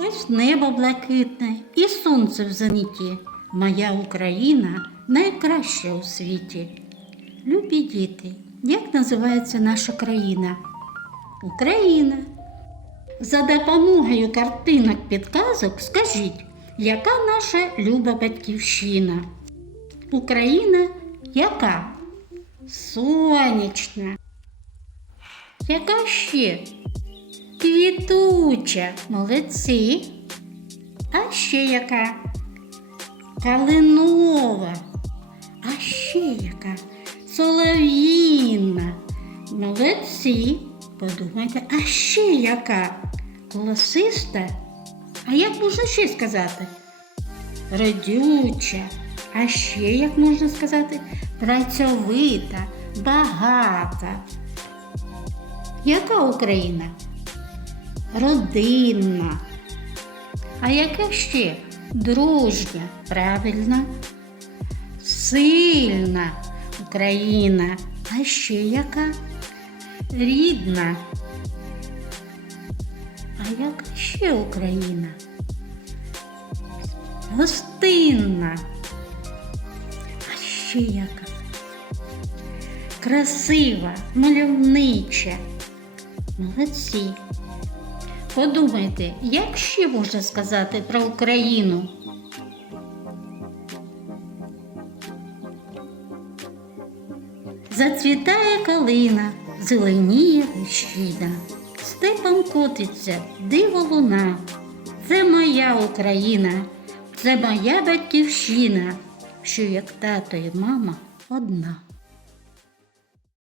Ось небо блакитне і сонце в зеніті. Моя Україна найкраща у світі. Любі діти, як називається наша країна? Україна. За допомогою картинок підказок скажіть, яка наша люба батьківщина? Україна яка? Сонячна. Яка ще? Квітуча. Молодці. А ще яка? Калинова. А ще яка? Солов'їна. Молодці. Подумайте, а ще яка? Колосиста? А як можна ще сказати? Родюча. А ще як можна сказати? Працьовита, багата. Яка Україна? Родинна. А яка ще? Дружня, правильно? Сильна Україна. А ще яка? Рідна. А яка ще Україна? Гостинна. А ще яка? Красива, мальовнича. Молодці. Подумайте, як ще можна сказати про Україну? Зацвітає калина, зеленіє лищина, степом котиться диво луна. Це моя Україна, це моя батьківщина, що як тато і мама одна.